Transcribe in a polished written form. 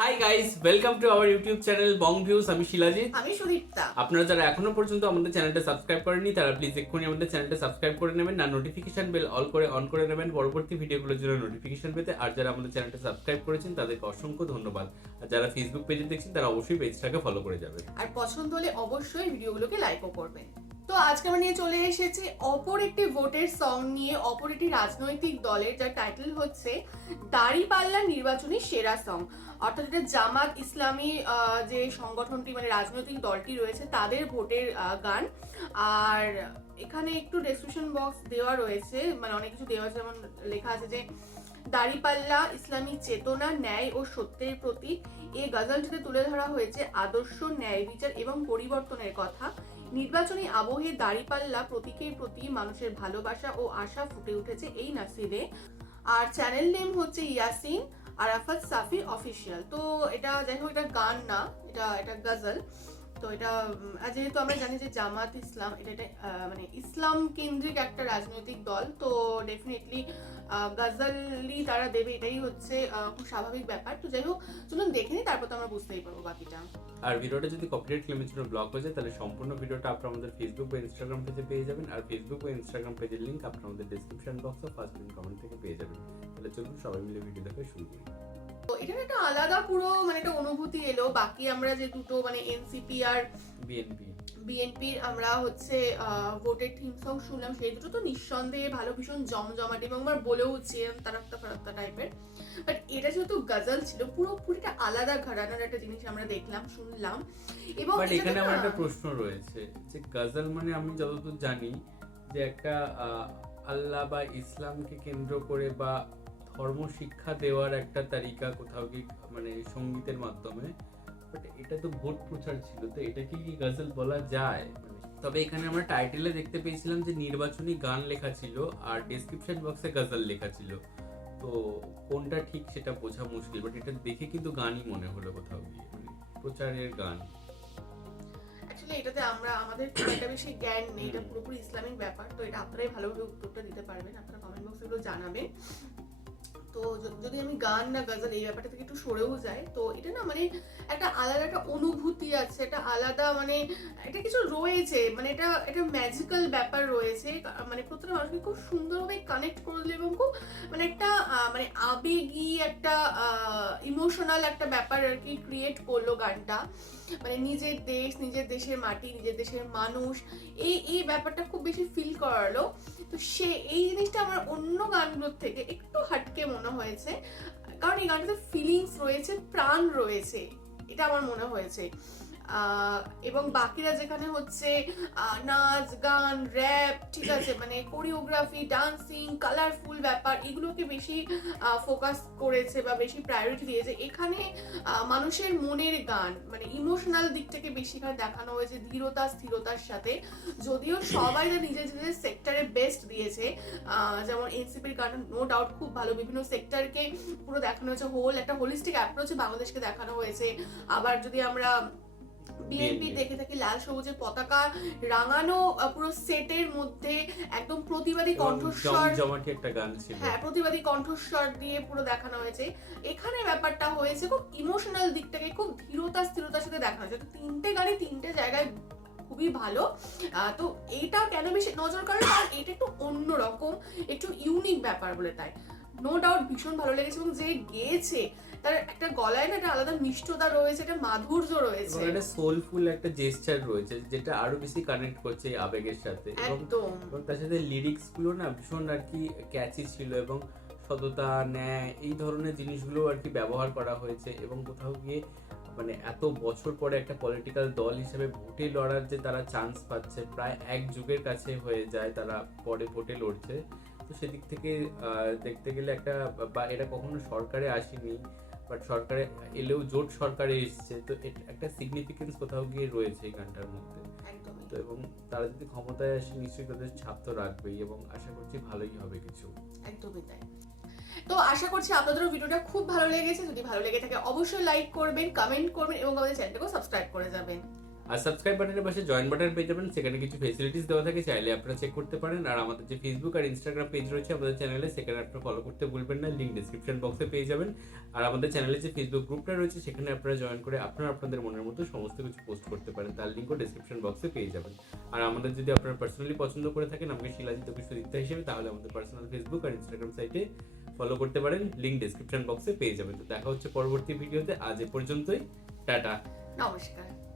Hi guys, welcome to our YouTube channel Bong views. আমি শিলাজিৎ, আমি সুদীপ্তা। আপনারা যারা এখনো পর্যন্ত আমাদের চ্যানেলটা সাবস্ক্রাইব করেননি তারা প্লিজ এক্ষুনি আমাদের চ্যানেলটা সাবস্ক্রাইব করে নেবেন, না নোটিফিকেশন বেল অন করে নেবেন পরবর্তী ভিডিওগুলোর জন্য নোটিফিকেশন পেতে। আর যারা আমাদের চ্যানেলটা সাবস্ক্রাইব করেছেন তাদেরকে অসংখ্য ধন্যবাদ। আর যারা ফেসবুক পেজে দেখছেন তারা অবশ্যই পেজটাকে ফলো করে যাবেন, আর পছন্দ হলে অবশ্যই ভিডিওগুলোকে লাইকও করবেন। তো আজকে আমরা নিয়ে চলে এসেছি অপর একটি ভোটের সং নিয়ে, অপর একটি রাজনৈতিক দলের, যার টাইটেল হচ্ছে দাঁড়িপাল্লা নির্বাচনী সেরা সং। অর্থাৎ এটা জামাত ইসলামী যে সংগঠনটি মানে রাজনৈতিক দলটি রয়েছে তাদের ভোটের গান। আর এখানে একটু ডেসক্রিপশন বক্স দেওয়া রয়েছে, মানে অনেক কিছু দেওয়া আছে, যেমন লেখা আছে যে দাঁড়িপাল্লা ইসলামী চেতনা, ন্যায় ও সত্যের প্রতীক। এই গজলটিতে তুলে ধরা হয়েছে আদর্শ, ন্যায় বিচার এবং পরিবর্তনের কথা। নির্বাচনী আবহে দাঁড়িপাল্লা প্রতীকের প্রতি মানুষের ভালোবাসা ও আশা ফুটে উঠেছে এই নাসিদে। আর চ্যানেল নেম হচ্ছে ইয়াসিন আরাফাত সাফি অফিসিয়াল। তো এটা যাই হোক, এটা গান না, এটা গজল। তো এটা যেহেতু আমরা জানি যে জামাত ইসলাম এটা মানে ইসলাম কেন্দ্রিক একটা রাজনৈতিক দল, তো ডেফিনেটলি গজলই তারা দেবে, এটাই হচ্ছে খুব স্বাভাবিক ব্যাপার। তো যাই হোক, চলুন দেখে নিই, তারপর তো আমরা বুঝতেই পারবো বাকিটা। আর ভিডিওটা যদি কপিরাইট ক্লেমের জন্য ব্লক হয়ে যায় তাহলে সম্পূর্ণ ভিডিওটা আপনারা আমাদের ফেসবুক বা ইনস্টাগ্রাম পেজে পেয়ে যাবেন। আর ফেসবুক বা ইনস্টাগ্রাম পেজের লিংক আপনারা আমাদের ডেসক্রিপশন বক্স ও ফার্স্ট পিন কমেন্ট থেকে পেয়ে যাবেন। তাহলে চলুন সবাই মিলে ভিডিও দেখে শুরু করি। তো এটার একটা আলাদা পুরো মানে একটা অনুভূতি এলো। বাকি আমরা যে দুটো মানে এনসিপি আর বিএনপির আমরা হচ্ছে ভোটের থিম সং শুনলাম, সেই দুটো তো নিঃসন্দেহে ভালো, ভীষণ জমজমাট এবং আমার বলেও তারাক্তা ফারাক্তা টাইপের। বাট এটা যেহেতু গজল ছিল, পুরোপুরিটা আলাদা ঘরানার একটা জিনিস আমরা দেখলাম, শুনলাম। এবং এখানে আমার একটা প্রশ্ন রয়েছে যে গজল মানে আমি যতদূর জানি যে একটা আল্লাহ বা ইসলামকে কেন্দ্র করে বা ধর্ম শিক্ষা দেওয়ার একটা তালিকা কোথাও কি মানে সঙ্গীতের মাধ্যমে, বাট এটা তো ভোট প্রচার ছিল, তো এটা কি গজল বলা যায়? তবে এখানে আমরা টাইটেলে দেখতে পেয়েছিলাম যে নির্বাচনী গান লেখা ছিল আর ডেসক্রিপশন বক্সে গজল লেখা ছিল, তো কোনটা ঠিক সেটা বোঝা মুশকিল। বাট এটা দেখে কিন্তু গানই মনে হলো কোথাও গিয়ে, মানে প্রচারের গান। অ্যাকচুয়ালি এটাতে আমাদের খুব একটা বেশি জ্ঞান নেই, এটা পুরোপুরি ইসলামিক ব্যাপার। তো এটা আপনারাই ভালোভাবে উত্তরটা দিতে পারবেন, আপনারা কমেন্ট বক্সে এগুলো জানাবেন। তো যদি আমি গান না গজল এই ব্যাপারটা থেকে একটু সরেও যাই, তো এটা না মানে একটা আলাদা একটা অনুভূতি আছে, একটা আলাদা মানে এটা কিছু রয়েছে, মানে এটা ম্যাজিক্যাল ব্যাপার রয়েছে। মানে প্রত্যেকটা মানুষকে খুব সুন্দরভাবে কানেক্ট করে দিল এবং খুব মানে একটা মানে আবেগী একটা ইমোশনাল একটা ব্যাপার আর কি ক্রিয়েট করলো গানটা। মানে নিজের দেশ, নিজের দেশের মাটি, নিজের দেশের মানুষ, এই ব্যাপারটা খুব বেশি ফিল করালো। তো এই জিনিসটা আমার অন্য গানগুলোর থেকে একটু হাটকে মনে হয়েছে, কারণ এই গানটাতে ফিলিংস রয়েছে, প্রাণ রয়েছে, এটা আমার মনে হয়েছে। এবং বাকিরা যেখানে হচ্ছে নাচ গান র্যাপ, ঠিক আছে, মানে কোরিওগ্রাফি, ডান্সিং, কালারফুল ব্যাপার, এগুলোকে বেশি ফোকাস করেছে বা বেশি প্রায়োরিটি দিয়েছে। এখানে মানুষের মনের গান, মানে ইমোশনাল দিকটাকে বেশি দেখানো হয়েছে, ধীরতা স্থিরতার সাথে। যদিও সবাই নিজের নিজের সেক্টরে বেস্ট দিয়েছে, যেমন এনসিপির গান নো ডাউট খুব ভালো, বিভিন্ন সেক্টরকে পুরো দেখানো হয়েছে, একটা হোলিস্টিক অ্যাপ্রোচে বাংলাদেশকে দেখানো হয়েছে। আবার যদি আমরা বিএনপি দেখে থাকি, লাল সবুজের পতাকা রাঙানো পুরো সেটের মধ্যে একদম প্রতিবাদী কণ্ঠস্বর, একটা গান ছিল, হ্যাঁ, প্রতিবাদী কণ্ঠস্বর দিয়ে পুরো দেখানো হয়েছে। এখানে ব্যাপারটা হয়েছে খুব ইমোশনাল দিকটাকে খুব ধীরতা স্থিরতার সাথে দেখানো হয়েছে। তো তিনটে গাড়ি তিনটে জায়গায় খুবই ভালো। তো এইটা কেন বেশি নজর কাড়ে, কারণ এটা একটু অন্যরকম, একটু ইউনিক ব্যাপার বলে তাই নো ডাউট ভীষণ ভালো লেগেছে। এবং যে গেয়েছে তার একটা গলায় না একটা আলাদা মিষ্টতা রয়েছে, একটা মাধুর্য রয়েছে, একটা সোলফুল একটা জেস্টার রয়েছে যেটা আরো বেশি কানেক্ট করছে এই আবেগের সাথে। এবং তার সাথে লিরিক্স গুলো না ভীষণ আর কি ক্যাচি ছিল, এবং সততা, ন্যায়, এই ধরনের জিনিসগুলো আর কি ব্যবহার করা হয়েছে। এবং কোথাও গিয়ে মানে এত বছর পরে একটা পলিটিক্যাল দল হিসেবে ভোটে লড়ার যে তারা চান্স পাচ্ছে, প্রায় এক যুগের কাছে হয়ে যায় তারা পরে ভোটে লড়ছে। তো সেদিক থেকে দেখতে গেলে একটা, বা এটা কখনো সরকারে আসেনি, বাট সরকারে এলেও জোট সরকারে এসছে, তো একটা সিগনিফিকেন্স কোথাও গিয়ে রয়েছে এই গানটার মধ্যে। তো এবং তারা যদি ক্ষমতায় আসে নিশ্চয়ই তাদের ছাপ তো রাখবেই, এবং আশা করছি ভালোই হবে কিছু। একদমই তাই। তো আশা করছি আপনাদেরও ভিডিওটা খুব ভালো লেগেছে। যদি ভালো লেগে থাকে অবশ্যই লাইক করবেন, কমেন্ট করবেন এবং আমাদের চ্যানেলটাকে সাবস্ক্রাইব করে যাবেন। আর সাবস্ক্রাইব বাটনের পাশে জয়েন বাটন পেয়ে যাবেন, সেখানে কিছু ফেসিলিটিস দেওয়া থাকে, চাইলে আপনারা চেক করতে পারেন। আর আমাদের যে ফেসবুক আর ইনস্টাগ্রাম পেজ রয়েছে আমাদের চ্যানেলে, সেখানে আপনারা ফলো করতে ভুলবেন না, লিঙ্ক ডিসক্রিপশন বক্সে পেয়ে যাবেন। আর আমাদের চ্যানেলে যে ফেসবুক গ্রুপটা রয়েছে সেখানে আপনারা জয়েন করে আপনারা আপনাদের মনের মতো সমস্ত কিছু পোস্ট করতে পারেন, তার লিঙ্কও ডিসক্রিপশন বক্সে পেয়ে যাবেন। আর আমাদের যদি আপনারা পার্সোনালি পছন্দ করে থাকেন আমাকে শিলাজিৎ বিশ্বজিৎ হিসেবে, তাহলে আমাদের পার্সোনাল ফেসবুক আর ইনস্টাগ্রাম সাইটে ফলো করতে পারেন, লিঙ্ক ডিসক্রিপশন বক্সে পেয়ে যাবেন। তো দেখা হচ্ছে পরবর্তী ভিডিওতে, আজ এ পর্যন্তই, টাটা, নমস্কার।